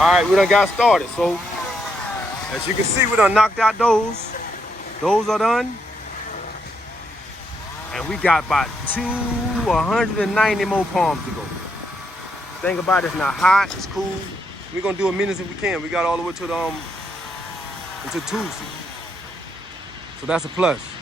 right, we done got started. So, as you can see, we done knocked out those. Those are done. And we got about 190 more palms to go. Think about it, it's not hot, it's cool. We're gonna do as many as we can. We got all the way to the until Tuesday. So that's a plus.